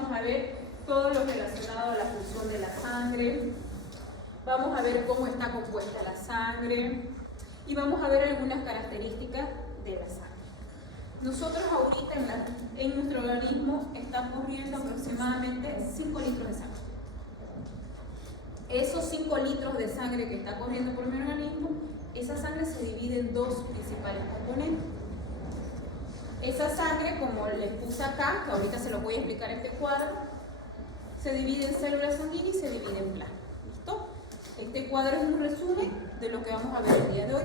vamos a ver todo lo relacionado a la función de la sangre. Vamos a ver cómo está compuesta la sangre y vamos a ver algunas características de la sangre. Nosotros ahorita en nuestro organismo están corriendo aproximadamente 5 litros de sangre. Esos 5 litros de sangre que está corriendo por mi organismo, esa sangre se divide en dos principales componentes. Esa sangre, como les puse acá, que ahorita se lo voy a explicar en este cuadro, se divide en células sanguíneas y se divide en plasma. ¿Listo? Este cuadro es un resumen de lo que vamos a ver el día de hoy.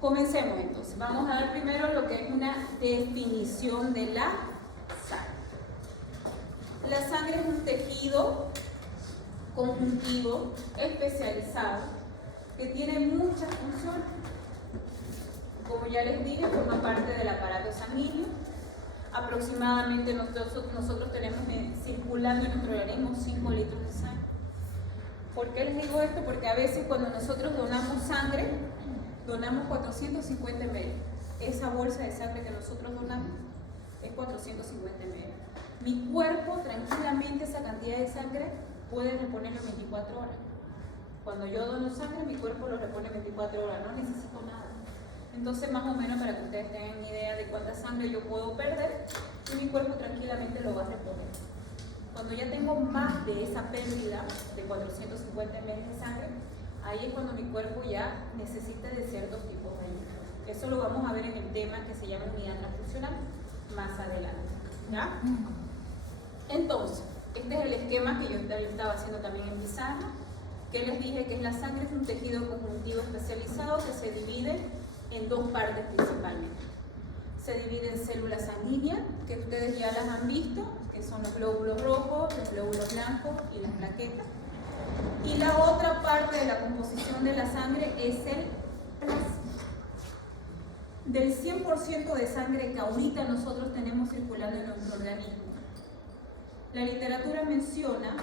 Comencemos entonces. Vamos a dar primero lo que es una definición de la sangre. La sangre es un tejido conjuntivo especializado que tiene muchas funciones. Como ya les dije, forma parte del aparato sanguíneo. Aproximadamente nosotros tenemos circulando en nuestro organismo 5 litros de sangre. ¿Por qué les digo esto? Porque a veces cuando nosotros donamos sangre, donamos 450 ml. Esa bolsa de sangre que nosotros donamos es 450 ml. Mi cuerpo tranquilamente esa cantidad de sangre puede reponerlo en 24 horas. Cuando yo dono sangre, mi cuerpo lo repone en 24 horas, no necesito nada. Entonces, más o menos para que ustedes tengan idea de cuánta sangre yo puedo perder, y mi cuerpo tranquilamente lo va a reponer. Cuando ya tengo más de esa pérdida de 450 ml de sangre, ahí es cuando mi cuerpo ya necesita de ciertos tipos de ayuda. Eso lo vamos a ver en el tema que se llama unidad transfusional más adelante. ¿Ya? Entonces, este es el esquema que yo estaba haciendo también en pizarra, que les dije que la sangre es un tejido conjuntivo especializado que se divide en dos partes principalmente. Se divide en células sanguíneas, que ustedes ya las han visto, que son los glóbulos rojos, los glóbulos blancos y las plaquetas. Y la otra parte de la composición de la sangre es el plasma. Del 100% de sangre que ahorita nosotros tenemos circulando en nuestro organismo, la literatura menciona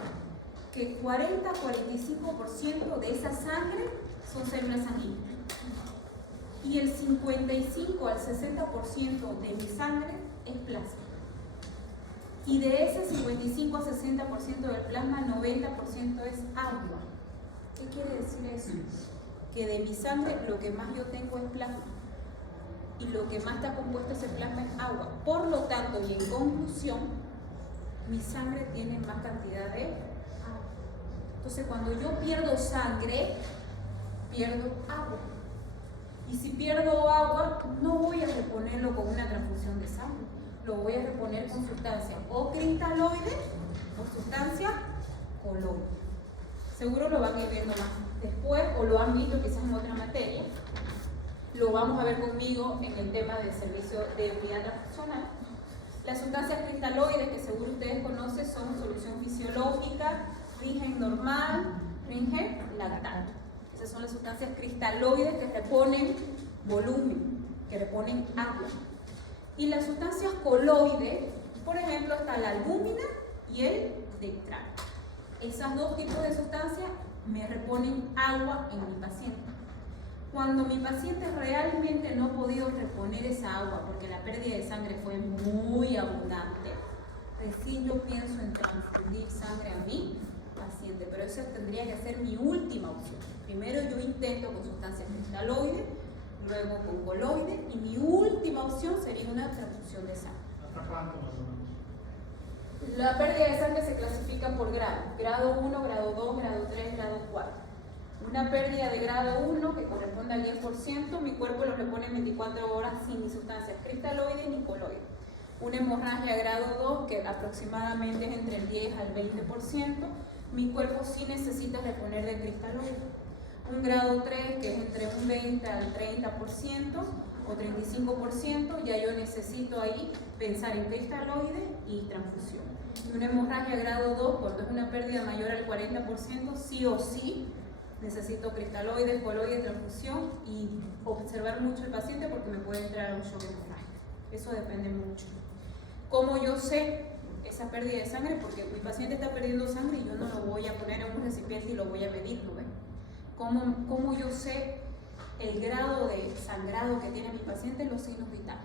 que 40-45% de esa sangre son células sanguíneas. Y el 55 al 60% de mi sangre es plasma. Y de ese 55 al 60% del plasma, 90% es agua. ¿Qué quiere decir eso? Que de mi sangre lo que más yo tengo es plasma. Y lo que más está compuesto ese plasma es agua. Por lo tanto, y en conclusión, mi sangre tiene más cantidad de agua. Entonces, cuando yo pierdo sangre, pierdo agua. Y si pierdo agua, no voy a reponerlo con una transfusión de sangre. Lo voy a reponer con sustancia o cristaloide o sustancia coloide. Seguro lo van a ir viendo más después o lo han visto quizás en otra materia. Lo vamos a ver conmigo en el tema del servicio de unidad transfusional. Las sustancias cristaloides que seguro ustedes conocen son solución fisiológica, rigen normal, rigen lactato. Esas son las sustancias cristaloides que reponen volumen, que reponen agua. Y las sustancias coloides, por ejemplo, está la albúmina y el dextrano. Esos dos tipos de sustancias me reponen agua en mi paciente. Cuando mi paciente realmente no ha podido reponer esa agua porque la pérdida de sangre fue muy abundante, recién yo pienso en transfundir sangre a mi paciente, pero eso tendría que ser mi última opción. Primero yo intento con sustancias cristaloides, luego con coloides, y mi última opción sería una transfusión de sangre. ¿Hasta cuánto más o menos? La pérdida de sangre se clasifica por grado. Grado 1, grado 2, grado 3, grado 4. Una pérdida de grado 1 que corresponde al 10%, mi cuerpo lo repone en 24 horas sin ni sustancias cristaloides ni coloides. Una hemorragia grado 2 que aproximadamente es entre el 10 al 20%, mi cuerpo sí necesita reponer de cristaloides. Un grado 3 que es entre un 20 al 30% o 35%, ya yo necesito ahí pensar en cristaloides y transfusión. Y una hemorragia grado 2, cuando es una pérdida mayor al 40%, sí o sí necesito cristaloides, coloides, transfusión y observar mucho al paciente porque me puede entrar a un shock hemorrágico. Eso depende mucho. ¿Cómo yo sé esa pérdida de sangre? Porque mi paciente está perdiendo sangre y yo no lo voy a poner en un recipiente y lo voy a medir, ¿no ven? ¿Cómo yo sé el grado de sangrado que tiene mi paciente? Los signos vitales.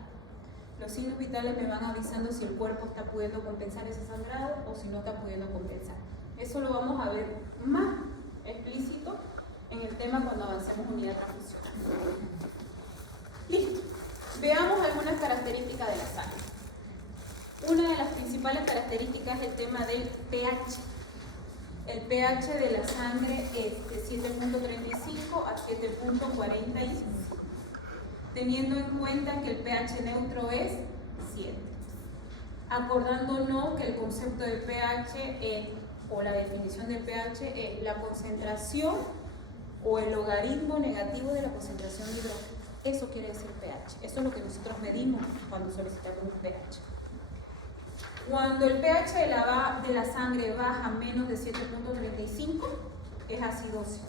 Los signos vitales me van avisando si el cuerpo está pudiendo compensar ese sangrado o si no está pudiendo compensar. Eso lo vamos a ver más explícito en el tema cuando avancemos unidad transfusional. Listo. Veamos algunas características de la sangre. Una de las principales características es el tema del pH. El pH de la sangre es de 7.35 a 7.45, teniendo en cuenta que el pH neutro es 7. Acordándonos que el concepto de pH es, o la definición de pH es la concentración o el logaritmo negativo de la concentración de hidrógeno. Eso quiere decir pH. Eso es lo que nosotros medimos cuando solicitamos un pH. Cuando el pH de la sangre baja menos de 7.35 es acidoso.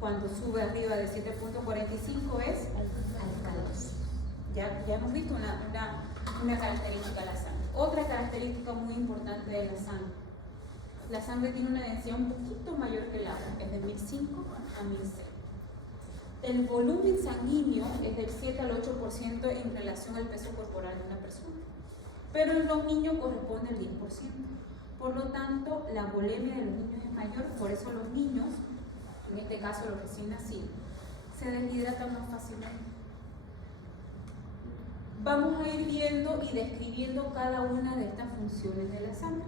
Cuando sube arriba de 7.45 es alcaloso. Ya hemos visto una característica de la sangre. Otra característica muy importante de la sangre. La sangre tiene una densidad un poquito mayor que el agua, es de 1005 a 1006. El volumen sanguíneo es del 7 al 8% en relación al peso corporal de una persona. Pero en los niños corresponde al 10%. Por lo tanto, la volemia de los niños es mayor, por eso los niños, en este caso los recién nacidos, se deshidratan más fácilmente. Vamos a ir viendo y describiendo cada una de estas funciones de la sangre.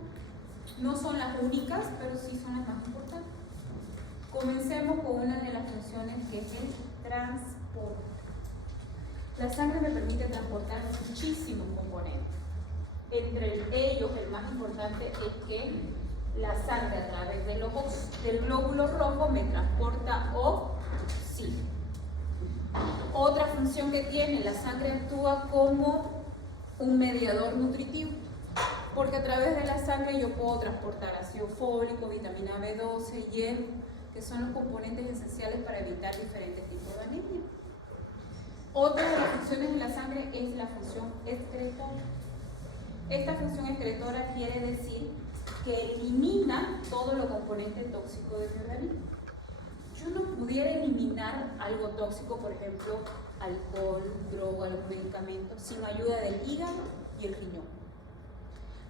No son las únicas, pero sí son las más importantes. Comencemos con una de las funciones que es el transporte. La sangre me permite transportar muchísimos componentes. Entre ellos, el más importante es que la sangre a través del glóbulo rojo me transporta oxígeno. Otra función que tiene, la sangre actúa como un mediador nutritivo, porque a través de la sangre yo puedo transportar ácido fólico, vitamina B12, hierro, que son los componentes esenciales para evitar diferentes tipos de anemia. Otra de las funciones de la sangre es la función excretora. Esta función excretora quiere decir que elimina todos los componentes tóxicos de mi organismo. Yo no pudiera eliminar algo tóxico, por ejemplo, alcohol, droga, los medicamentos, sin ayuda del hígado y el riñón.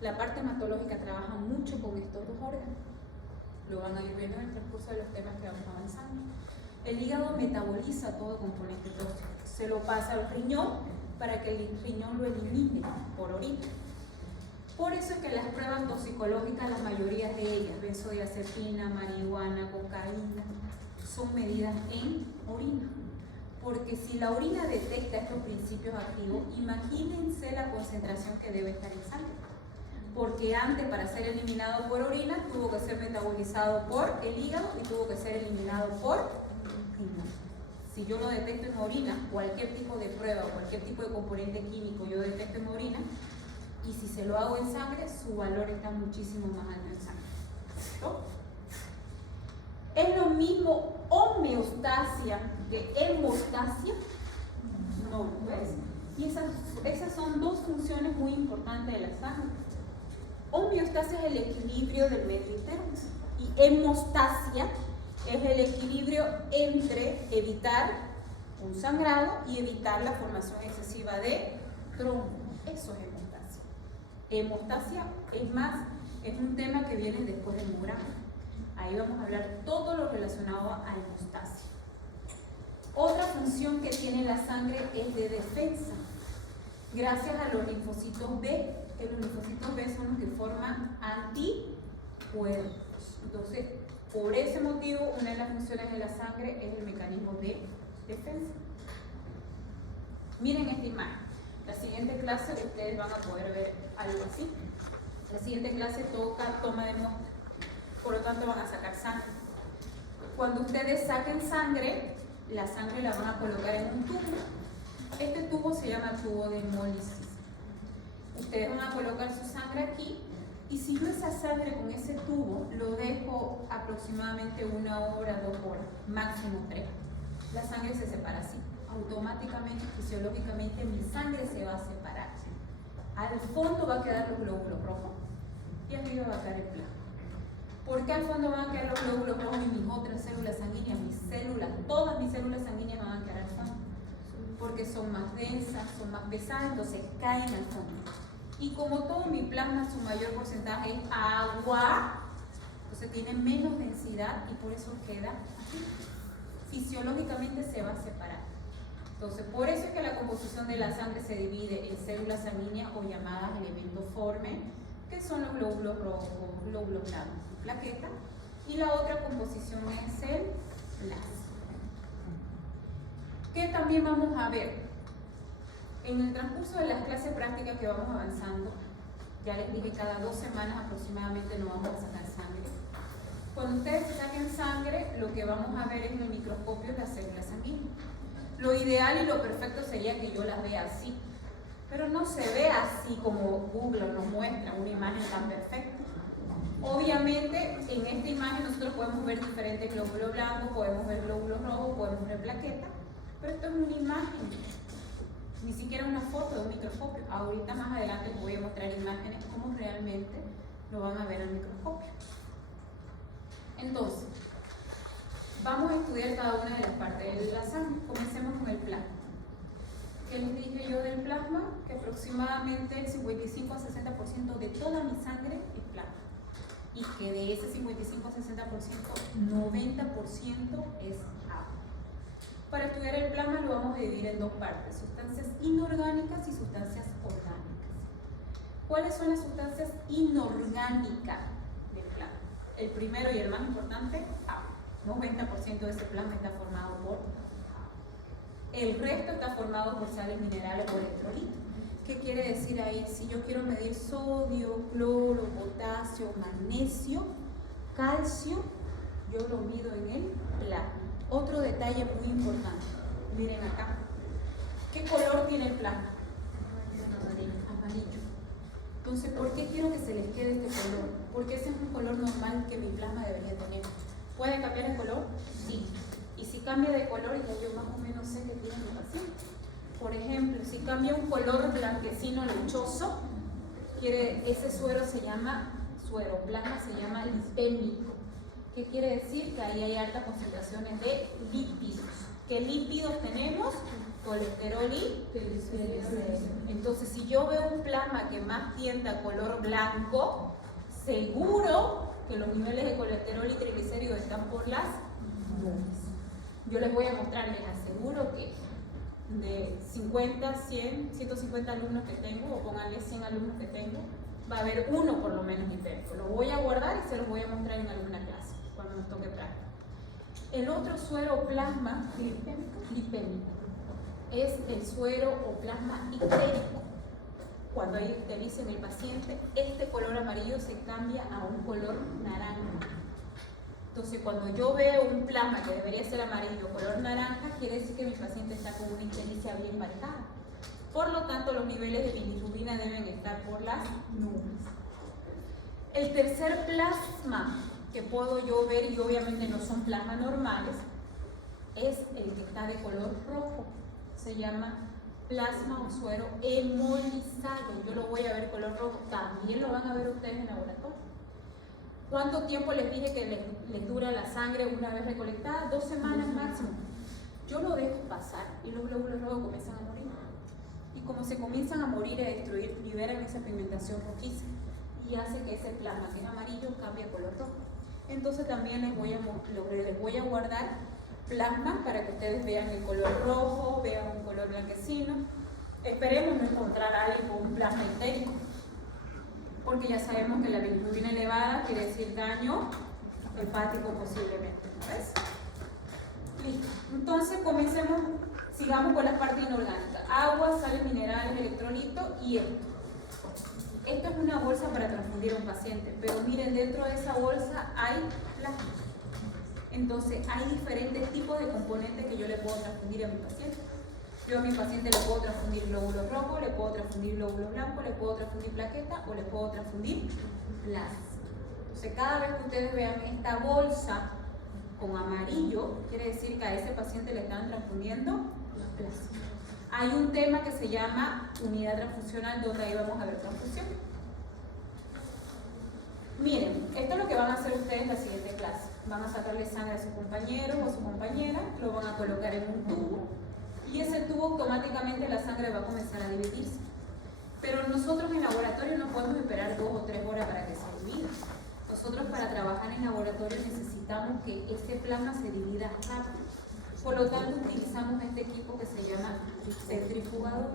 La parte hematológica trabaja mucho con estos dos órganos. Lo van a ir viendo en el transcurso de los temas que vamos avanzando. El hígado metaboliza todo componente tóxico. Se lo pasa al riñón para que el riñón lo elimine por orina. Por eso es que las pruebas toxicológicas, la mayoría de ellas, benzodiazepina, marihuana, cocaína, son medidas en orina. Porque si la orina detecta estos principios activos, imagínense la concentración que debe estar en sangre. Porque antes, para ser eliminado por orina, tuvo que ser metabolizado por el hígado y tuvo que ser eliminado por riñón. Si yo lo detecto en orina, cualquier tipo de prueba, cualquier tipo de componente químico yo detecto en orina, y si se lo hago en sangre, su valor está muchísimo más alto en sangre. ¿Listo? ¿Es lo mismo homeostasia que hemostasia? No, ¿ves? Y esas son dos funciones muy importantes de la sangre. Homeostasia es el equilibrio del medio interno y hemostasia es el equilibrio entre evitar un sangrado y evitar la formación excesiva de trombo. Eso es hemostasia. Hemostasia es un tema que viene después del hemograma. Ahí vamos a hablar todo lo relacionado a hemostasia. Otra función que tiene la sangre es de defensa, gracias a los linfocitos B, que los linfocitos B son los que forman anticuerpos. Entonces, por ese motivo, una de las funciones de la sangre es el mecanismo de defensa. Miren esta imagen. La siguiente clase ustedes van a poder ver algo así. La siguiente clase toca toma de muestra. Por lo tanto, van a sacar sangre. Cuando ustedes saquen sangre, la sangre la van a colocar en un tubo. Este tubo se llama tubo de hemólisis. Ustedes van a colocar su sangre aquí, y si yo esa sangre con ese tubo lo dejo aproximadamente 1 hora, 2 horas, máximo 3, la sangre se separa así. Automáticamente, fisiológicamente, mi sangre se va a separar. Al fondo va a quedar los glóbulos rojos y arriba va a quedar el plasma. ¿Por qué al fondo van a quedar los glóbulos rojos y mis otras células sanguíneas? Mis células, todas mis células sanguíneas van a quedar al fondo. porque son más densas, son más pesadas, entonces caen al fondo. Y como todo mi plasma, su mayor porcentaje es agua, entonces tiene menos densidad y por eso queda aquí. Fisiológicamente se va a separar. Entonces, por eso es que la composición de la sangre se divide en células sanguíneas o llamadas elementos forme, que son los glóbulos rojos, glóbulos blancos, plaquetas, y la otra composición es el plasma. ¿Qué también vamos a ver? En el transcurso de las clases prácticas que vamos avanzando, ya les dije, cada 2 semanas aproximadamente nos vamos a sacar sangre. Cuando ustedes saquen sangre, lo que vamos a ver en el microscopio es las células sanguíneas. Lo ideal y lo perfecto sería que yo las vea así, pero no se ve así como Google nos muestra una imagen tan perfecta. Obviamente, en esta imagen nosotros podemos ver diferentes glóbulos blancos, podemos ver glóbulos rojos, podemos ver plaquetas, pero esto es una imagen, ni siquiera una foto de un microscopio. Ahorita más adelante les voy a mostrar imágenes como realmente lo van a ver al microscopio. Entonces, vamos a estudiar cada una de las partes de la sangre. Comencemos con el plasma. ¿Qué les dije yo del plasma? Que aproximadamente el 55 a 60% de toda mi sangre es plasma. Y que de ese 55 a 60%, 90% es agua. Para estudiar el plasma lo vamos a dividir en 2 partes, sustancias inorgánicas y sustancias orgánicas. ¿Cuáles son las sustancias inorgánicas del plasma? El primero y el más importante, agua. 90% de ese plasma está formado por agua. El resto está formado por sales minerales o electrolitos. ¿Qué quiere decir ahí? Si yo quiero medir sodio, cloro, potasio, magnesio, calcio, yo lo mido en el plasma. Otro detalle muy importante, miren acá. ¿Qué color tiene el plasma? Amarillo. Entonces, ¿por qué quiero que se les quede este color? Porque ese es un color normal que mi plasma debería tener. ¿Puede cambiar el color? Sí. Y si cambia de color, ya yo más o menos sé que tiene mi paciente. Por ejemplo, si cambia un color blanquecino lechoso, ese suero se llama, sueroplasma se llama lipémico. ¿Qué quiere decir? Que ahí hay altas concentraciones de lípidos. ¿Qué lípidos tenemos? Colesterol y triglicéridos. Entonces, si yo veo un plasma que más tiende a color blanco, seguro que los niveles de colesterol y triglicéridos están por las nubes. Yo les voy a mostrar, les aseguro que de 50, 100, 150 alumnos que tengo, o pónganle 100 alumnos que tengo, va a haber uno por lo menos lipémico. Lo voy a guardar y se los voy a mostrar en alguna clase, cuando nos toque práctica. El otro suero plasma lipémico es el suero o plasma ictérico. Cuando hay ictericia en el paciente, este color amarillo se cambia a un color naranja. Entonces, cuando yo veo un plasma que debería ser amarillo, color naranja, quiere decir que mi paciente está con una ictericia bien marcada. Por lo tanto, los niveles de bilirrubina deben estar por las nubes. El tercer plasma que puedo yo ver, y obviamente no son plasmas normales, es el que está de color rojo. Se llama plasma o suero hemolizado. Yo lo voy a ver color rojo. También lo van a ver ustedes en laboratorio. ¿Cuánto tiempo les dije que les dura la sangre una vez recolectada? 2 semanas máximo. Yo lo dejo pasar y los glóbulos rojos comienzan a morir. Y como se comienzan a morir y a destruir, liberan esa pigmentación rojiza y hace que ese plasma que es amarillo cambie a color rojo. Entonces también les voy a guardar plasma para que ustedes vean el color rojo, vean un color blanquecino. Esperemos no encontrar a alguien con un plasma ictérico, porque ya sabemos que la bilirrubina elevada quiere decir daño hepático posiblemente, ¿no ves? Listo. Entonces comencemos, sigamos con las partes inorgánicas. Agua, sales minerales, electrolitos y esto. Esto es una bolsa para transfundir a un paciente, pero miren, dentro de esa bolsa hay plasma. Entonces hay diferentes tipos de componentes que yo le puedo transfundir a mi paciente. Yo a mi paciente le puedo transfundir glóbulos rojos, le puedo transfundir glóbulos blancos, le puedo transfundir plaqueta o le puedo transfundir plasma. Entonces cada vez que ustedes vean esta bolsa con amarillo, quiere decir que a ese paciente le están transfundiendo plasma. Hay un tema que se llama unidad transfusional, donde ahí vamos a ver transfusión. Miren, esto es lo que van a hacer ustedes en la siguiente clase. Van a sacarle sangre a su compañero o a su compañera, lo van a colocar en un tubo y ese tubo automáticamente la sangre va a comenzar a dividirse. Pero nosotros en laboratorio no podemos esperar 2 o 3 horas para que se divida. Nosotros para trabajar en laboratorio necesitamos que este plasma se divida rápido. Por lo tanto utilizamos este equipo que se llama centrifugador,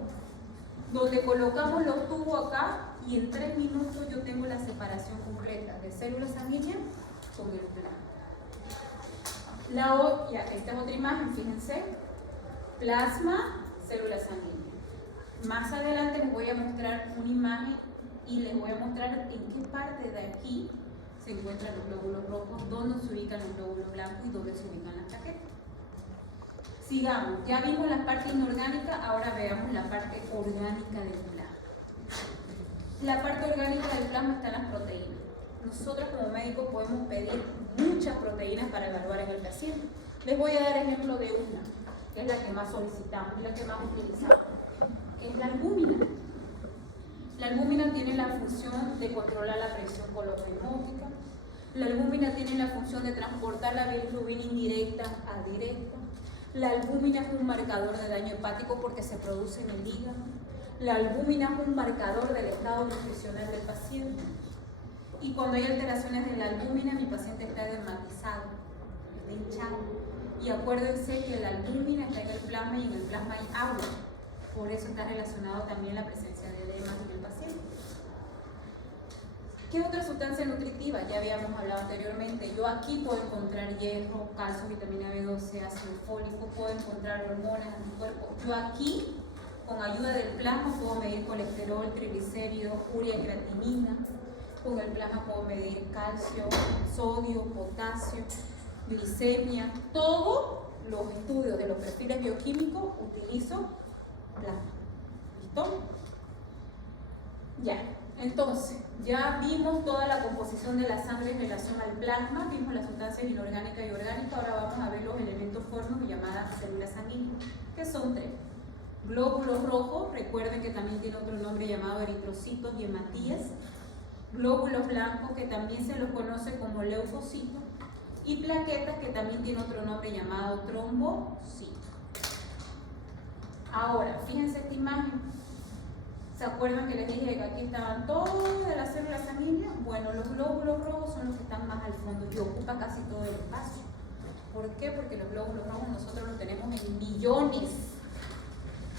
donde colocamos los tubos acá y en 3 minutos yo tengo la separación completa de células sanguíneas con el plasma. Esta es otra imagen, fíjense, plasma, células sanguíneas. Más adelante les voy a mostrar una imagen y les voy a mostrar en qué parte de aquí se encuentran los glóbulos rojos, dónde se ubican los glóbulos blancos y dónde se ubican las plaquetas. Sigamos, ya vimos la parte inorgánica, ahora veamos la parte orgánica del plasma. La parte orgánica del plasma está en las proteínas. Nosotros como médicos podemos pedir muchas proteínas para evaluar en el paciente. Les voy a dar ejemplo de una, que es la que más solicitamos, la que más utilizamos, que es la albúmina. La albúmina tiene la función de controlar la presión coloosmótica. La albúmina tiene la función de transportar la bilirrubina indirecta a directa. La albúmina es un marcador de daño hepático porque se produce en el hígado. La albúmina es un marcador del estado nutricional del paciente. Y cuando hay alteraciones de la albúmina, mi paciente está dermatizado, está hinchado. Y acuérdense que la albúmina está en el plasma y en el plasma hay agua. Por eso está relacionado también la presencia de edemas en el paciente. ¿Qué otra sustancia nutritiva? Ya habíamos hablado anteriormente. Yo aquí puedo encontrar hierro, calcio, vitamina B12, ácido fólico, puedo encontrar hormonas en mi cuerpo. Yo aquí, con ayuda del plasma, puedo medir colesterol, triglicéridos, urea, creatinina. Con el plasma puedo medir calcio, sodio, potasio, glicemia. Todos los estudios de los perfiles bioquímicos utilizo plasma. ¿Listo? Ya. Entonces, ya vimos toda la composición de la sangre en relación al plasma, vimos las sustancias inorgánicas y orgánicas, ahora vamos a ver los elementos fornos llamadas células sanguíneas, que son 3. Glóbulos rojos, recuerden que también tiene otro nombre llamado eritrocitos y hematías. Glóbulos blancos, que también se los conoce como leucocitos. Y plaquetas, que también tiene otro nombre llamado trombocitos. Ahora, fíjense esta imagen. ¿Se acuerdan que les dije que aquí estaban todas las células sanguíneas? Bueno, los glóbulos rojos son los que están más al fondo y ocupan casi todo el espacio. ¿Por qué? Porque los glóbulos rojos nosotros los tenemos en millones.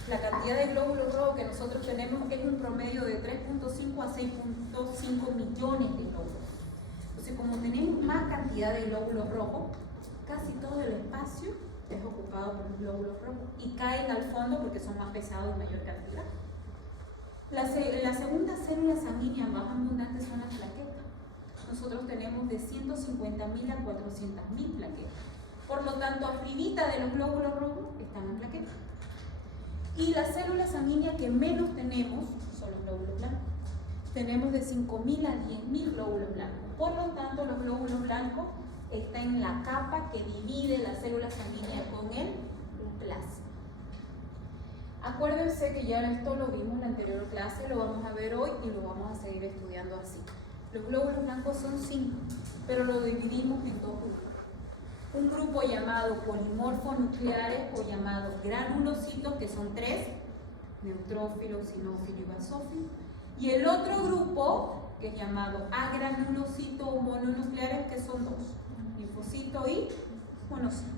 La cantidad de glóbulos rojos que nosotros tenemos es un promedio de 3.5 a 6.5 millones de glóbulos. Entonces, como tenemos más cantidad de glóbulos rojos, casi todo el espacio es ocupado por los glóbulos rojos y caen al fondo porque son más pesados en mayor cantidad. La segunda célula sanguínea más abundante son las plaquetas. Nosotros tenemos de 150.000 a 400.000 plaquetas. Por lo tanto, arribita de los glóbulos rojos están las plaquetas. Y la célula sanguínea que menos tenemos son los glóbulos blancos. Tenemos de 5.000 a 10.000 glóbulos blancos. Por lo tanto, los glóbulos blancos están en la capa que divide la célula sanguínea con el plasma. Acuérdense que ya esto lo vimos en la anterior clase, lo vamos a ver hoy y lo vamos a seguir estudiando así. Los glóbulos blancos son 5, pero lo dividimos en 2 grupos. Un grupo llamado polimorfos nucleares o llamado granulocitos, que son 3, neutrófilo, sinófilo y basófilo. Y el otro grupo, que es llamado agranulocitos o mononucleares, que son 2, linfocito y monocito.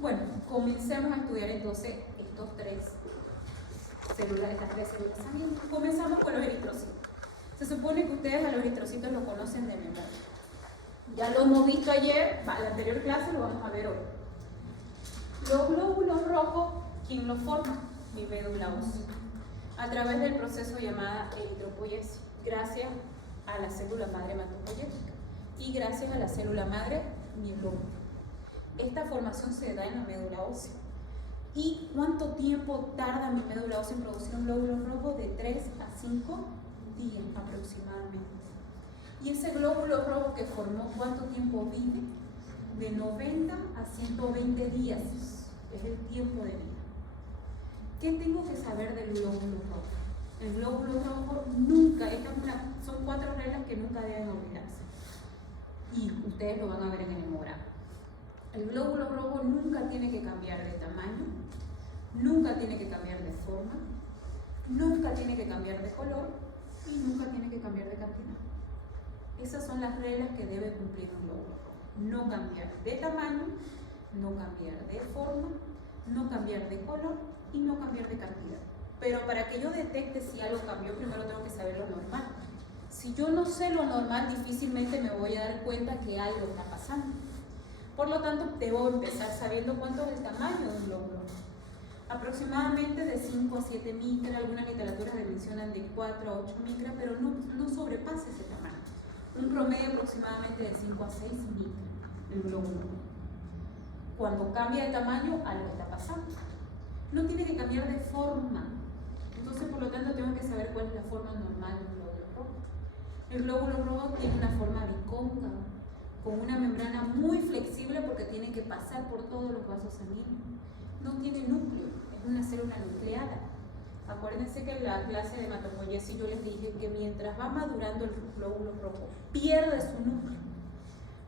Bueno, comencemos a estudiar entonces estas tres células sanguíneas. Comenzamos con los eritrocitos. Se supone que ustedes a los eritrocitos los conocen de memoria. Ya lo hemos visto ayer, en la anterior clase lo vamos a ver hoy. Los glóbulos rojos, ¿quién los forma? Mi médula ósea. A través del proceso llamada eritropoiesis, gracias a la célula madre hematopoyética y gracias a la célula madre mieloma. Esta formación se da en la médula ósea. ¿Y cuánto tiempo tarda mi médula ósea en producir un glóbulo rojo? De 3 a 5 días aproximadamente. ¿Y ese glóbulo rojo que formó cuánto tiempo vive? De 90 a 120 días. Es el tiempo de vida. ¿Qué tengo que saber del glóbulo rojo? El glóbulo rojo nunca, son 4 reglas que nunca deben olvidarse. Y ustedes lo van a ver en el hemograma. El glóbulo rojo nunca tiene que cambiar de tamaño, nunca tiene que cambiar de forma, nunca tiene que cambiar de color y nunca tiene que cambiar de cantidad. Esas son las reglas que debe cumplir un glóbulo rojo. No cambiar de tamaño, no cambiar de forma, no cambiar de color y no cambiar de cantidad. Pero para que yo detecte si algo cambió, primero tengo que saber lo normal. Si yo no sé lo normal, difícilmente me voy a dar cuenta que algo está pasando. Por lo tanto, debo empezar sabiendo cuánto es el tamaño de un glóbulo rojo. Aproximadamente de 5 a 7 micras, algunas literaturas mencionan de 4 a 8 micras, pero no sobrepasa ese tamaño. Un promedio aproximadamente de 5 a 6 micras el glóbulo rojo. Cuando cambia de tamaño, algo está pasando. No tiene que cambiar de forma. Entonces, por lo tanto, tengo que saber cuál es la forma normal del glóbulo rojo. El glóbulo rojo tiene una forma bicóncava, con una membrana muy flexible porque tiene que pasar por todos los vasos sanguíneos. No tiene núcleo, es una célula nucleada. Acuérdense que en la clase de hematopoiesis yo les dije que mientras va madurando el glóbulo rojo, pierde su núcleo.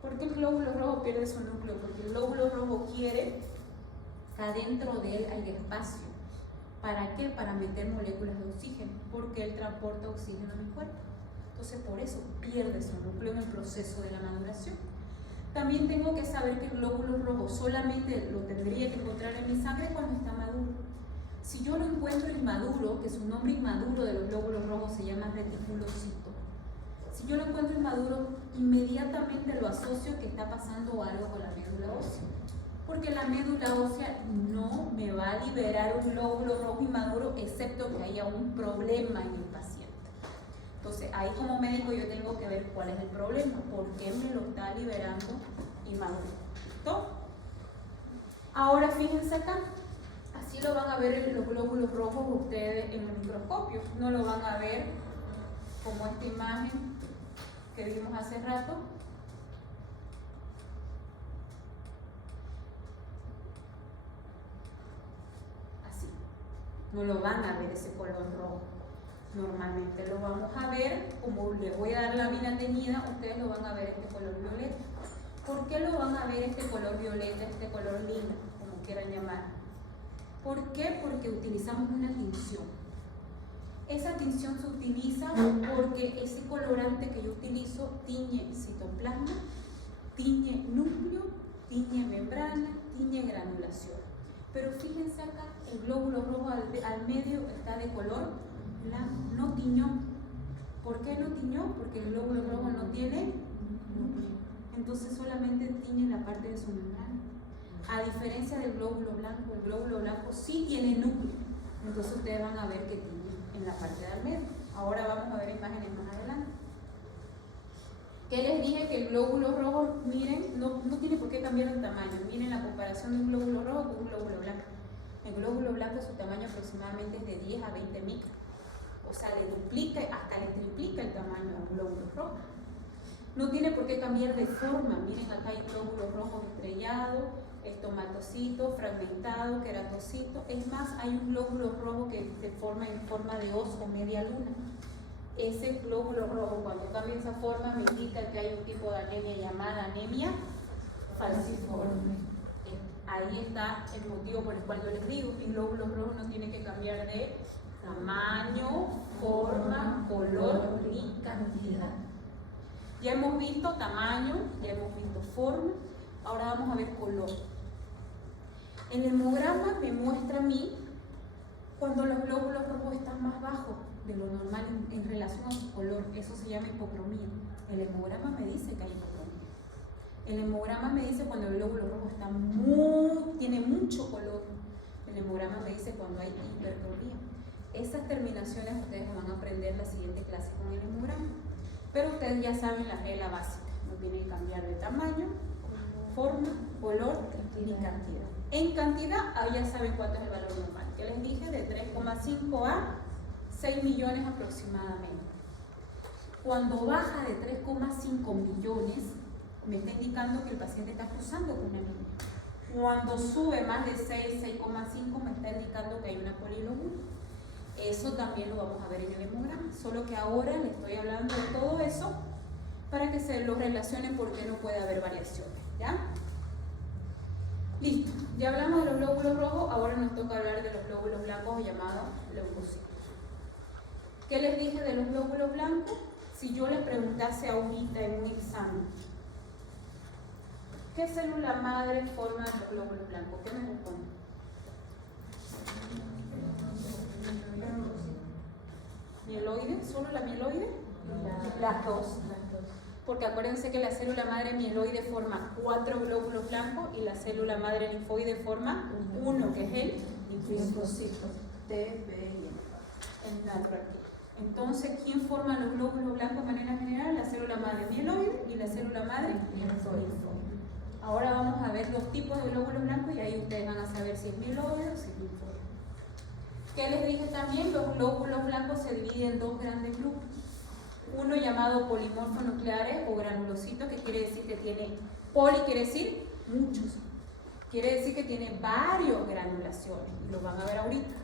¿Por qué el glóbulo rojo pierde su núcleo? Porque el glóbulo rojo quiere que adentro de él haya espacio. ¿Para qué? Para meter moléculas de oxígeno, porque él transporta oxígeno a mi cuerpo. Entonces, por eso pierde su núcleo en el proceso de la maduración. También tengo que saber que el glóbulo rojo solamente lo tendría que encontrar en mi sangre cuando está maduro. Si yo lo encuentro inmaduro, que su nombre inmaduro de los glóbulos rojos se llama reticulocito, si yo lo encuentro inmaduro, inmediatamente lo asocio que está pasando algo con la médula ósea. Porque la médula ósea no me va a liberar un glóbulo rojo inmaduro, excepto que haya un problema en el paciente. Entonces, ahí como médico yo tengo que ver cuál es el problema, por qué me lo está liberando inmaduro. ¿Listo? Ahora fíjense acá, así lo van a ver los glóbulos rojos ustedes en el microscopio. No lo van a ver como esta imagen que vimos hace rato. Así. No lo van a ver ese color rojo. Normalmente lo vamos a ver, como les voy a dar la lámina teñida, ustedes lo van a ver este color violeta. ¿Por qué lo van a ver este color violeta, este color lila, como quieran llamar? ¿Por qué? Porque utilizamos una tinción. Esa tinción se utiliza porque ese colorante que yo utilizo tiñe citoplasma, tiñe núcleo, tiñe membrana, tiñe granulación. Pero fíjense acá, el glóbulo rojo al medio está de color blanco, no tiñó. ¿Por qué no tiñó? Porque el glóbulo rojo no tiene núcleo. Entonces solamente tiñe la parte de su membrana. A diferencia del glóbulo blanco, el glóbulo blanco sí tiene núcleo. Entonces ustedes van a ver que tiñe en la parte del medio. Ahora vamos a ver imágenes más adelante. ¿Qué les dije? Que el glóbulo rojo, miren, no tiene por qué cambiar de tamaño. Miren la comparación de un glóbulo rojo con un glóbulo blanco. El glóbulo blanco, su tamaño aproximadamente es de 10 a 20 micras. O sea, le duplica, hasta le triplica el tamaño a un glóbulo rojo. No tiene por qué cambiar de forma. Miren, acá hay glóbulos rojos estrellados, estomatocito, fragmentado, queratocito. Es más, hay un glóbulo rojo que se forma en forma de os o media luna. Ese glóbulo rojo, cuando cambia esa forma, me indica que hay un tipo de anemia llamada anemia falciforme. Ahí está el motivo por el cual yo les digo que el glóbulo rojo no tiene que cambiar de tamaño, forma, color ni cantidad. Ya hemos visto tamaño, ya hemos visto forma, ahora vamos a ver color. El hemograma me muestra a mí cuando los glóbulos rojos están más bajos de lo normal en relación a su color. Eso se llama hipocromía. El hemograma me dice que hay hipocromía. El hemograma me dice cuando el glóbulo rojo está tiene mucho color. El hemograma me dice cuando hay hipercromía. Esas terminaciones ustedes van a aprender en la siguiente clase con el hemograma. Pero ustedes ya saben la regla básica. No tienen que cambiar de tamaño, forma, color ni cantidad. En cantidad, ahí ya saben cuánto es el valor normal. Que les dije, de 3,5 a 6 millones aproximadamente. Cuando baja de 3,5 millones, me está indicando que el paciente está cruzando con una anemia. Cuando sube más de 6, 6,5, me está indicando que hay una polilobulia. Eso también lo vamos a ver en el hemograma, solo que ahora le estoy hablando de todo eso para que se lo relacionen porque no puede haber variaciones, ¿ya? Listo, ya hablamos de los glóbulos rojos, ahora nos toca hablar de los glóbulos blancos llamados leucocitos. ¿Qué les dije de los glóbulos blancos? Si yo les preguntase ahorita en un examen, ¿qué célula madre forma los glóbulos blancos? ¿Qué me responden? ¿Mieloide? ¿Solo la mieloide? Las dos. Porque acuérdense que la célula madre mieloide forma 4 glóbulos blancos y la célula madre linfoide forma 1, que es el linfocito. T, B y el narro aquí. Entonces, ¿quién forma los glóbulos blancos de manera general? La célula madre mieloide y la célula madre linfoide. Ahora vamos a ver los tipos de glóbulos blancos y ahí ustedes van a saber si es mieloide o si es linfoide. ¿Qué les dije también? Los glóbulos blancos se dividen en dos grandes grupos. Uno llamado polimorfonucleares o granulocitos, que quiere decir que tiene, poli quiere decir muchos, quiere decir que tiene varias granulaciones, y lo van a ver ahorita.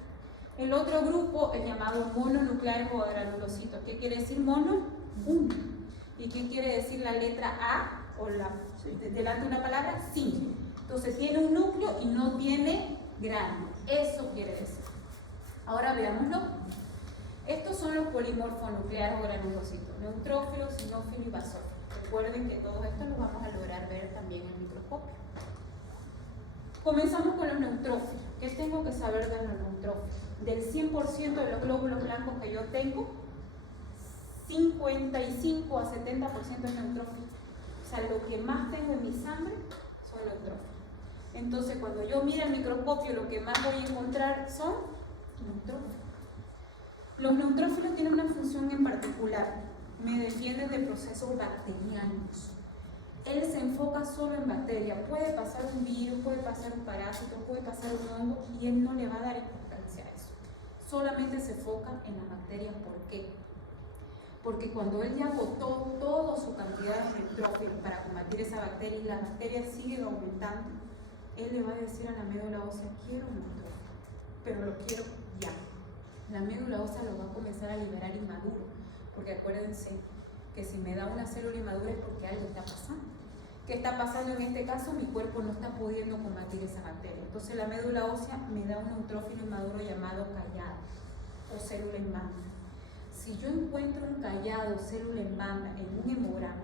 El otro grupo es llamado mononucleares o granulocitos. ¿Qué quiere decir mono? Uno. ¿Y qué quiere decir la letra A o delante de una palabra? Sí. Entonces tiene un núcleo y no tiene gránulos. Eso quiere decir. Ahora veámoslo. Estos son los polimorfonucleares o granulocitos: neutrófilo, sinófilo y basófilo. Recuerden que todo esto lo vamos a lograr ver también en el microscopio. Comenzamos con los neutrófilos. ¿Qué tengo que saber de los neutrófilos? Del 100% de los glóbulos blancos que yo tengo, 55 a 70% es neutrófilo. O sea, lo que más tengo en mi sangre son neutrófilos. Entonces, cuando yo miro el microscopio, lo que más voy a encontrar son neutrófilos. Los neutrófilos tienen una función en particular. Me defienden de procesos bacterianos. Él se enfoca solo en bacterias. Puede pasar un virus, puede pasar un parásito, puede pasar un hongo y él no le va a dar importancia a eso. Solamente se enfoca en las bacterias. ¿Por qué? Porque cuando él ya agotó toda su cantidad de neutrófilos para combatir esa bacteria y las bacterias siguen aumentando, él le va a decir a la médula ósea: quiero un neutrófilo, pero lo quiero ya. La médula ósea lo va a comenzar a liberar inmaduro, porque acuérdense que si me da una célula inmadura es porque algo está pasando. ¿Qué está pasando en este caso? Mi cuerpo no está pudiendo combatir esa bacteria. Entonces la médula ósea me da un neutrófilo inmaduro llamado callado o célula en banda. Si yo encuentro un callado, célula en banda, en un hemograma,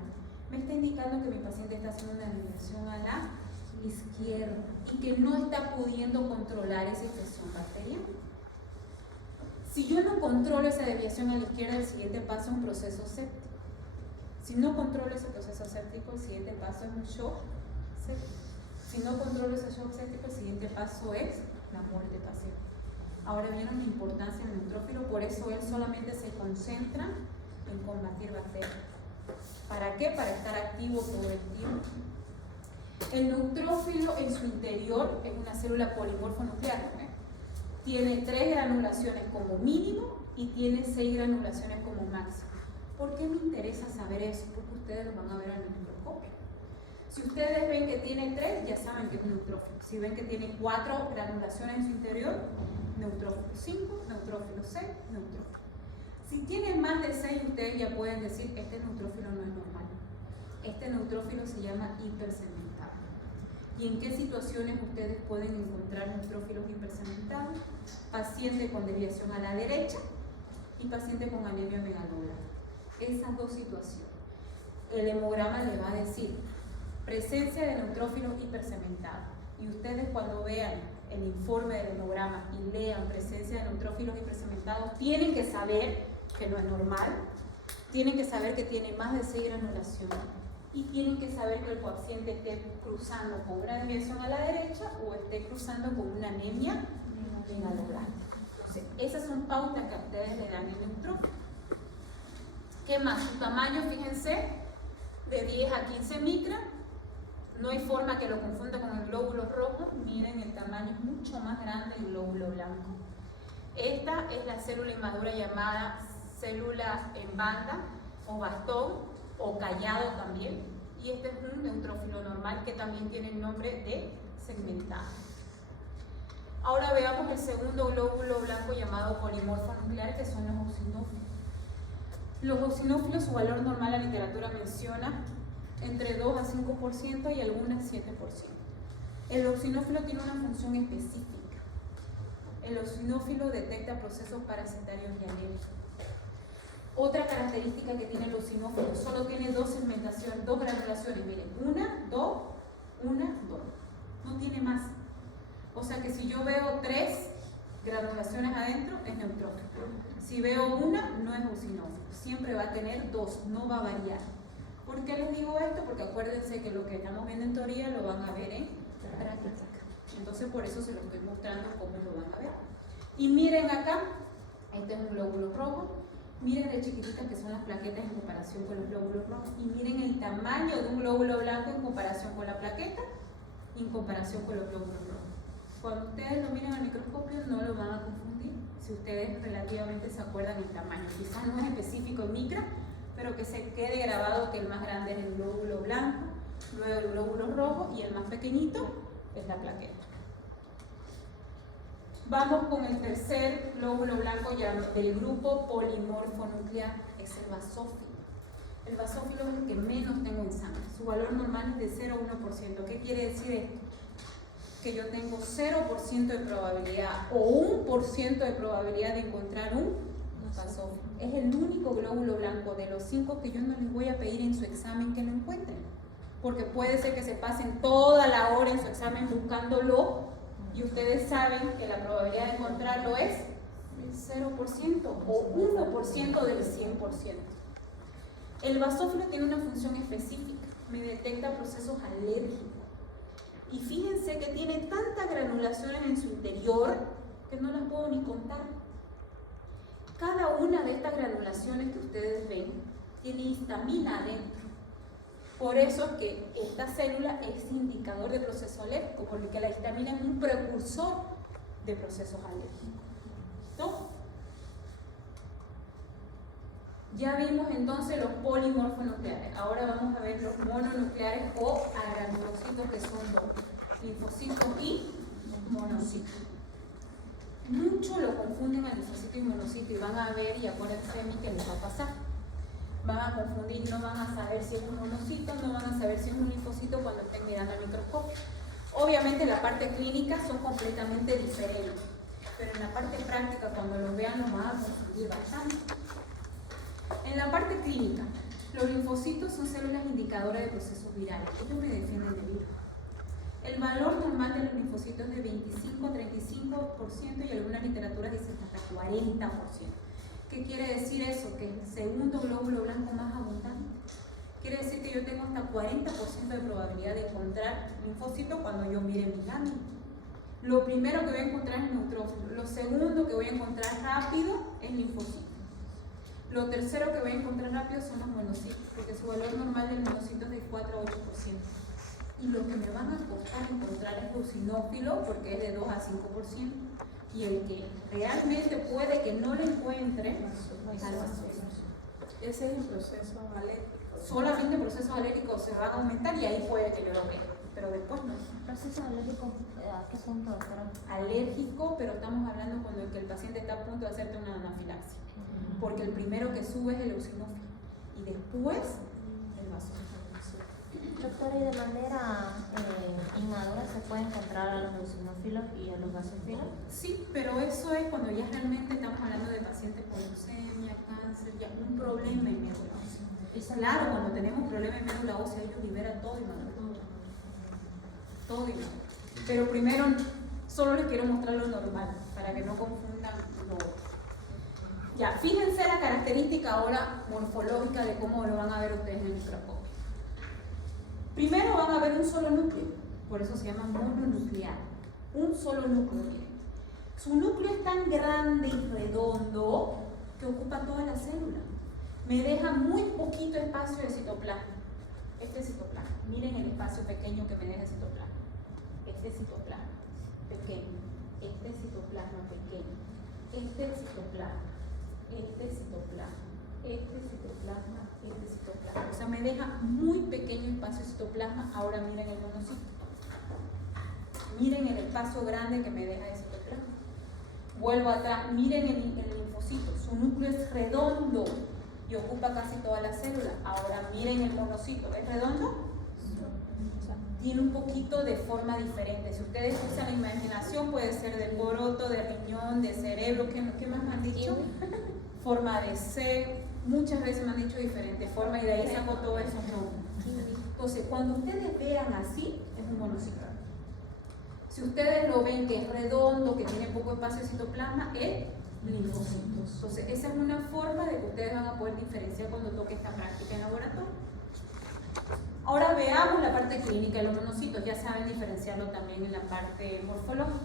me está indicando que mi paciente está haciendo una desviación a la izquierda y que no está pudiendo controlar esa infección bacteriana. Si yo no controlo esa desviación a la izquierda, el siguiente paso es un proceso séptico. Si no controlo ese proceso séptico, el siguiente paso es un shock séptico. Si no controlo ese shock séptico, el siguiente paso es la muerte paciente. Ahora vieron la importancia del neutrófilo, por eso él solamente se concentra en combatir bacterias. ¿Para qué? Para estar activo todo el tiempo. El neutrófilo en su interior es una célula polimorfonuclear, ¿eh? Tiene 3 granulaciones como mínimo y tiene 6 granulaciones como máximo. ¿Por qué me interesa saber eso? Porque ustedes lo van a ver en el microscopio. Si ustedes ven que tiene 3, ya saben que es neutrófilo. Si ven que tiene 4 granulaciones en su interior, neutrófilo 5, neutrófilo 6, neutrófilo. Si tiene más de 6, ustedes ya pueden decir: este neutrófilo no es normal. Este neutrófilo se llama hipersegmentado. ¿Y en qué situaciones ustedes pueden encontrar neutrófilos hipersegmentados? Paciente con desviación a la derecha y paciente con anemia megalobular. Esas dos situaciones. El hemograma le va a decir presencia de neutrófilos hipersegmentados. Y ustedes, cuando vean el informe del hemograma y lean presencia de neutrófilos hipersegmentados, tienen que saber que no es normal, tienen que saber que tiene más de 6 granulaciones y tienen que saber que el paciente esté cruzando con una desviación a la derecha o esté cruzando con una anemia megalobular. Entonces, esas son pautas que a ustedes le dan el neutrófilo. ¿Qué más? Su tamaño, fíjense, de 10 a 15 micras. No hay forma que lo confunda con el glóbulo rojo. Miren, el tamaño es mucho más grande del glóbulo blanco. Esta es la célula inmadura llamada célula en banda o bastón o callado también. Y este es un neutrófilo normal que también tiene el nombre de segmentado. Ahora veamos el segundo glóbulo blanco llamado polimorfonuclear, que son los eosinófilos. Los eosinófilos, su valor normal, la literatura menciona entre 2 a 5% y algunas 7%. El eosinófilo tiene una función específica. El eosinófilo detecta procesos parasitarios y alérgicos. Otra característica que tiene el eosinófilo, solo tiene dos granulaciones, miren, una, dos, no tiene más. O sea que si yo veo 3 granulaciones adentro, es neutrófilo. Si veo una, no es eosinófilo, siempre va a tener 2, no va a variar. ¿Por qué les digo esto? Porque acuérdense que lo que estamos viendo en teoría lo van a ver en práctica. Entonces por eso se lo estoy mostrando cómo lo van a ver. Y miren acá, este es un glóbulo rojo. Miren de chiquititas que son las plaquetas en comparación con los glóbulos rojos. Y miren el tamaño de un glóbulo blanco en comparación con la plaqueta y en comparación con los glóbulos rojos. Cuando ustedes lo miren al microscopio no lo van a confundir. Si ustedes relativamente se acuerdan el tamaño. Quizás no es específico en micra, pero que se quede grabado que el más grande es el glóbulo blanco, luego el glóbulo rojo y el más pequeñito es la plaqueta. Vamos con el tercer glóbulo blanco ya del grupo polimorfonuclear, es el basófilo. El basófilo es el que menos tengo en sangre. Su valor normal es de 0 a 1%. ¿Qué quiere decir esto? Que yo tengo 0% de probabilidad o 1% de probabilidad de encontrar un basófilo. Es el único glóbulo blanco de los 5 que yo no les voy a pedir en su examen que lo encuentren. Porque puede ser que se pasen toda la hora en su examen buscándolo. Y ustedes saben que la probabilidad de encontrarlo es 0% o 1% del 100%. El basófilo tiene una función específica, me detecta procesos alérgicos. Y fíjense que tiene tantas granulaciones en su interior que no las puedo ni contar. Cada una de estas granulaciones que ustedes ven tiene histamina adentro. Por eso es que esta célula es indicador de proceso alérgico, porque la histamina es un precursor de procesos alérgicos. ¿No? Ya vimos entonces los polimorfonucleares. Ahora vamos a ver los mononucleares o agranulocitos, que son los linfocitos y monocitos. Muchos lo confunden a linfocito y monocito y van a ver, y acuérdense de mí que les va a pasar. Van a confundir, no van a saber si es un monocito, no van a saber si es un linfocito cuando estén mirando al microscopio. Obviamente la parte clínica son completamente diferentes, pero en la parte práctica cuando los vean los van a confundir bastante. En la parte clínica, los linfocitos son células indicadoras de procesos virales. Ellos me defienden del virus. El valor normal de los linfocitos es de 25 a 35% y algunas literaturas dicen hasta 40%. ¿Qué quiere decir eso? Que es el segundo glóbulo blanco más abundante. Quiere decir que yo tengo hasta 40% de probabilidad de encontrar linfocitos cuando yo mire mi lámina. Lo primero que voy a encontrar es neutrófilo. Lo segundo que voy a encontrar rápido es linfocito. Lo tercero que voy a encontrar rápido son los monocitos, porque su valor normal del monocito es de 4 a 8%. Y lo que me van a costar encontrar es eosinófilo, porque es de 2 a 5%. Y el que realmente puede que no lo encuentre es al basófilo. Ese es el proceso alérgico. Solamente procesos alérgicos se van a aumentar y ahí puede que yo lo vea, pero después no. ¿Proceso alérgico a qué punto, doctora? Alérgico, pero estamos hablando cuando el paciente está a punto de hacerte una anafilaxia. Porque el primero que sube es el eosinófilo y después el basófilo. Doctora, ¿y de manera inmadura se puede encontrar a los eosinófilos y a los basófilos? Sí, pero eso es cuando ya realmente estamos hablando de pacientes con leucemia, cáncer, ya un problema en médula ósea. Claro, cuando tenemos problemas en médula ósea, ellos liberan todo y todo. Todo y nada. Pero primero, solo les quiero mostrar lo normal, para que no confundan lo otro. Ya, fíjense la característica ahora morfológica de cómo lo van a ver ustedes en el microscopio. Primero van a ver un solo núcleo, por eso se llama mononuclear. Un solo núcleo, miren. Su núcleo es tan grande y redondo que ocupa toda la célula. Me deja muy poquito espacio de citoplasma. Este citoplasma, miren el espacio pequeño que me deja el citoplasma. Este citoplasma pequeño, este citoplasma pequeño, este citoplasma, este citoplasma, este citoplasma, este citoplasma. O sea, me deja muy pequeño espacio de citoplasma. Ahora miren el monocito. Miren el espacio grande que me deja el citoplasma. Vuelvo atrás, miren el linfocito. Su núcleo es redondo y ocupa casi toda la célula. Ahora miren el monocito. ¿Es redondo? Tiene un poquito de forma diferente. Si ustedes usan la imaginación, puede ser de poroto, de riñón, de cerebro. ¿Qué más me han dicho? Forma de C. Muchas veces me han dicho diferente forma y de ahí saco todos esos nombres. Entonces, cuando ustedes vean así, es un monocito. Si ustedes lo ven que es redondo, que tiene poco espacio de citoplasma, es linfocito. Entonces, esa es una forma de que ustedes van a poder diferenciar cuando toque esta práctica en laboratorio. Ahora veamos la parte clínica de los monocitos. Ya saben diferenciarlo también en la parte morfológica.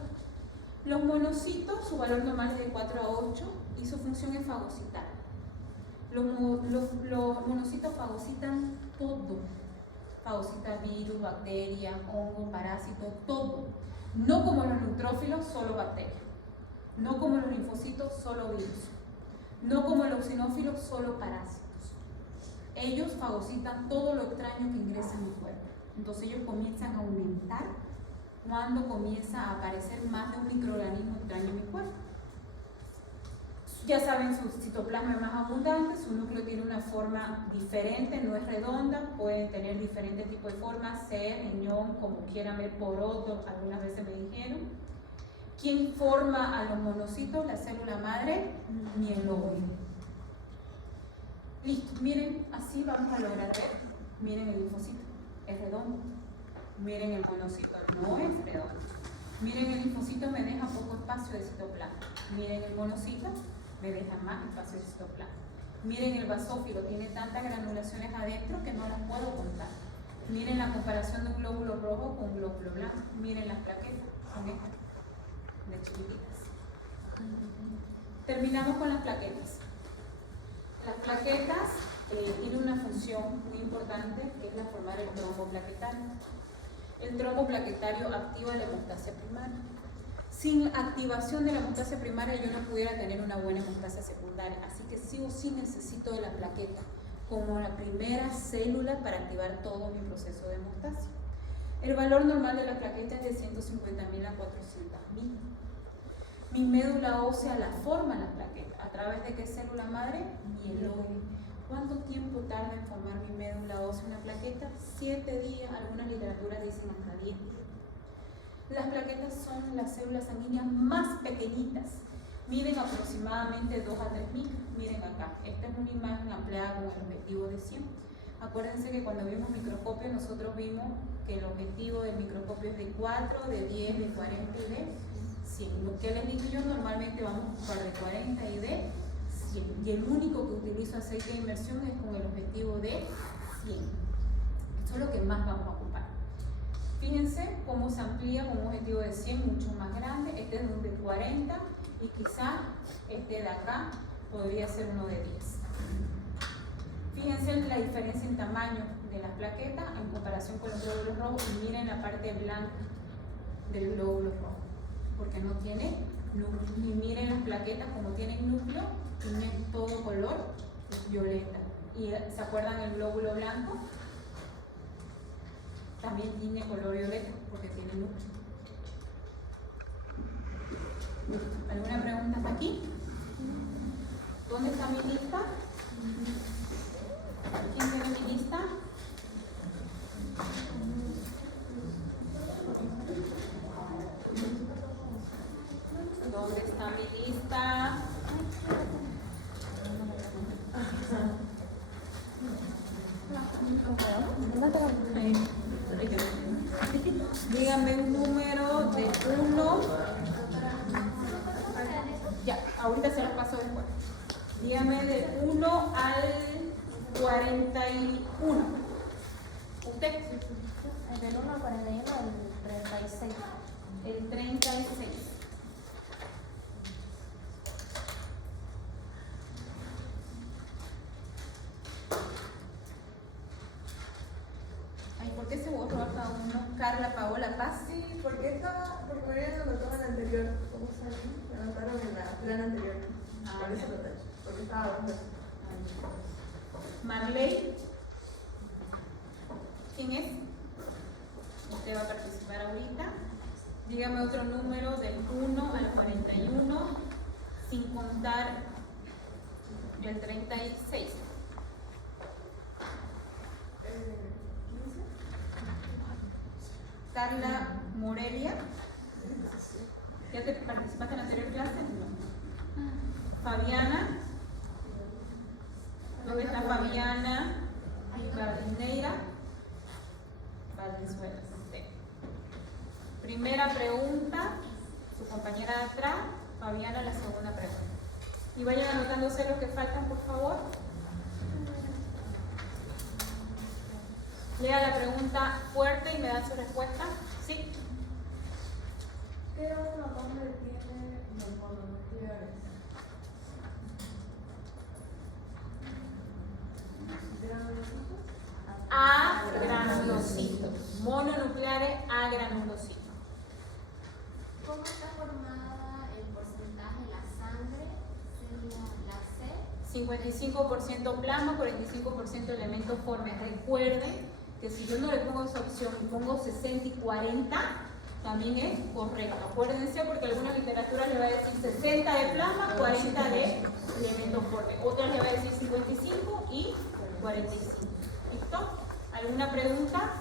Los monocitos, su valor normal es de 4 a 8 y su función es fagocitar. Los monocitos fagocitan todo. Fagocita virus, bacterias, hongos, parásitos, todo. No como los neutrófilos, solo bacterias. No como los linfocitos, solo virus. No como los eosinófilos, solo parásitos. Ellos fagocitan todo lo extraño que ingresa en el cuerpo. Entonces ellos comienzan a aumentar cuando comienza a aparecer más de un microorganismo extraño en mi cuerpo. Ya saben, su citoplasma es más abundante, su núcleo tiene una forma diferente, no es redonda, pueden tener diferentes tipos de formas, ser, riñón, como quieran ver, poroto, algunas veces me dijeron. ¿Quién forma a los monocitos? La célula madre, mieloide. Listo, miren, así vamos a lograr ver. Miren el linfocito, es redondo. Miren el monocito, no es redondo. Miren el linfocito, me deja poco espacio de citoplasma. Miren el monocito, me deja más espacio de citoplasma. Miren el basófilo, tiene tantas granulaciones adentro que no las puedo contar. Miren la comparación de un glóbulo rojo con un glóbulo blanco. Miren las plaquetas, son estas, de chiquititas. Terminamos con las plaquetas. Las plaquetas tienen una función muy importante, que es la formar el trombo plaquetario. El trombo plaquetario activa la hemostasia primaria. Sin activación de la hemostasia primaria yo no pudiera tener una buena hemostasia secundaria, así que sí o sí necesito de la plaqueta como la primera célula para activar todo mi proceso de hemostasia. El valor normal de la plaqueta es de 150.000 a 400.000. Mi médula ósea la forma la plaqueta. ¿A través de qué célula madre? Mieloide. ¿Cuánto tiempo tarda en formar mi médula ósea una plaqueta? 7 días, algunas literaturas dicen hasta 10 días. Las plaquetas son las células sanguíneas más pequeñitas. Miden aproximadamente 2 a 3 micras. Miren acá, esta es una imagen ampliada con el objetivo de 100. Acuérdense que cuando vimos microscopio nosotros vimos que el objetivo del microscopio es de 4, de 10, de 40 y de 100. Lo que les digo yo, normalmente vamos a ocupar de 40 y de 100. Y el único que utilizo aceite de inmersión es con el objetivo de 100. Eso es lo que más vamos a ocupar. Fíjense cómo se amplía con un objetivo de 100 mucho más grande. Este es un de 40 y quizá este de acá podría ser uno de 10. Fíjense la diferencia en tamaño de las plaquetas en comparación con los glóbulos rojos y miren la parte blanca del glóbulo rojo, porque no tiene núcleo. Y miren las plaquetas como tienen núcleo, tienen todo color violeta. ¿Y se acuerdan el glóbulo blanco? También tiene color violeta porque tiene núcleo. ¿Alguna pregunta hasta aquí? ¿Dónde está mi lista? ¿Quién tiene mi lista? ¿Dónde está mi lista? Díganme un número de 1. Ya, ahorita se los paso después. Díganme de 1 al 41. ¿Usted? Del 1 al 41 al 36. El 36. Ay, ¿por qué se borró acá uno? Carla Paola Paz. Sí, porque me habían anotado en la anterior. ¿Cómo salió? Me anotaron en la plana anterior. Por eso lo tacho. Porque estaba abajo. Marley. ¿Quién es? Usted va a participar ahorita. Dígame otro número del 1 al 41, sin contar el 36. 15. Carla Morelia. ¿Ya te participaste en la anterior clase? No. Fabiana. ¿Dónde está Fabiana? Y Bardineira. Valenzuela. Sí. Primera pregunta, su compañera de atrás, Fabiana, la segunda pregunta. Y vayan anotándose los que faltan, por favor. Lea la pregunta fuerte y me da su respuesta. Sí. ¿Qué nombre tiene los mononucleares? Agranulocitos. Mononucleares agranulocitos. ¿Cómo está formada el porcentaje de la sangre? Sería la C. 55% plasma, 45% elementos formes. Recuerden que si yo no le pongo esa opción y pongo 60 y 40, también es correcto. Acuérdense porque alguna literatura le va a decir 60 de plasma, 40 de elementos formes. Otras le va a decir 55 y 45. ¿Listo? ¿Alguna pregunta?